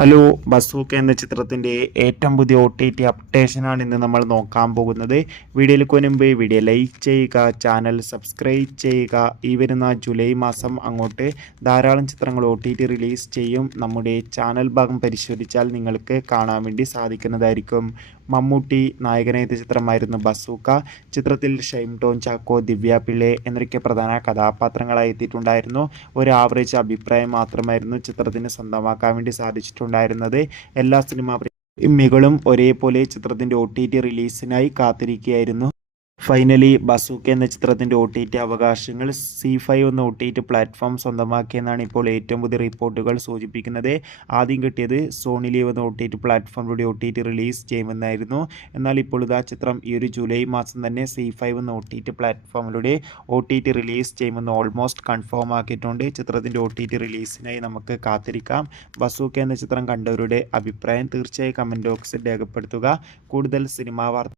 Hello, bazooka എന്ന ചിത്രത്തിൻ്റെ ഏറ്റവും പുതിയ OTT അപ്ഡേഷനാണ് ഇന്ന് നമ്മൾ നോക്കാൻ പോകുന്നത്. വീഡിയോയിലേക്ക് മുൻപ് വീഡിയോ ലൈക്ക് ചെയ്യുക, ചാനൽ സബ്സ്ക്രൈബ് ചെയ്യുക. ഈ വരുന്ന ജൂലൈ മാസം അങ്ങോട്ട് ധാരാളം ചിത്രങ്ങൾ OTT റിലീസ് ചെയ്യും. നമ്മുടെ ചാനൽ ഭാഗം പരിശോധിച്ചാൽ നിങ്ങൾക്ക് കാണാൻ വേണ്ടി സാധിക്കുന്നതായിരിക്കും. മമ്മൂട്ടി നായകനെത്തിയ ചിത്രമായിരുന്നു ബസൂക്ക. ചിത്രത്തിൽ ഷൈൻ ടോം ചാക്കോ, ദിവ്യ പിള്ളെ എന്നൊക്കെ പ്രധാന കഥാപാത്രങ്ങളായി എത്തിയിട്ടുണ്ടായിരുന്നു. ഒരു ആവറേജ് അഭിപ്രായം മാത്രമായിരുന്നു ചിത്രത്തിന് സ്വന്തമാക്കാൻ വേണ്ടി സാധിച്ചിട്ടുണ്ടായിരുന്നത്. എല്ലാ സിനിമാ പ്രേമികളും ഒരേപോലെ ചിത്രത്തിൻ്റെ OTT റിലീസിനായി കാത്തിരിക്കുകയായിരുന്നു. ഫൈനലി ബസൂക്ക എന്ന ചിത്രത്തിൻ്റെ OTT അവകാശങ്ങൾ ZEE5 എന്ന OTT പ്ലാറ്റ്ഫോം സ്വന്തമാക്കിയെന്നാണ് ഇപ്പോൾ ഏറ്റവും പുതിയ റിപ്പോർട്ടുകൾ സൂചിപ്പിക്കുന്നത്. ആദ്യം കിട്ടിയത് സോണി ലീവ് എന്ന OTT പ്ലാറ്റ്ഫോമിലൂടെ OTT റിലീസ് ചെയ്യുമെന്നായിരുന്നു. എന്നാൽ ഇപ്പോൾ ഇതാ ചിത്രം ഈ ഒരു ജൂലൈ മാസം തന്നെ ZEE5 എന്ന OTT പ്ലാറ്റ്ഫോമിലൂടെ OTT റിലീസ് ചെയ്യുമെന്ന് ഓൾമോസ്റ്റ് കൺഫേം ആക്കിയിട്ടുണ്ട്. ചിത്രത്തിൻ്റെ OTT റിലീസിനായി നമുക്ക് കാത്തിരിക്കാം. ബസൂക്ക എന്ന ചിത്രം കണ്ടവരുടെ അഭിപ്രായം തീർച്ചയായും കമൻറ്റ് ബോക്സിൽ രേഖപ്പെടുത്തുക. കൂടുതൽ സിനിമാ വാർത്ത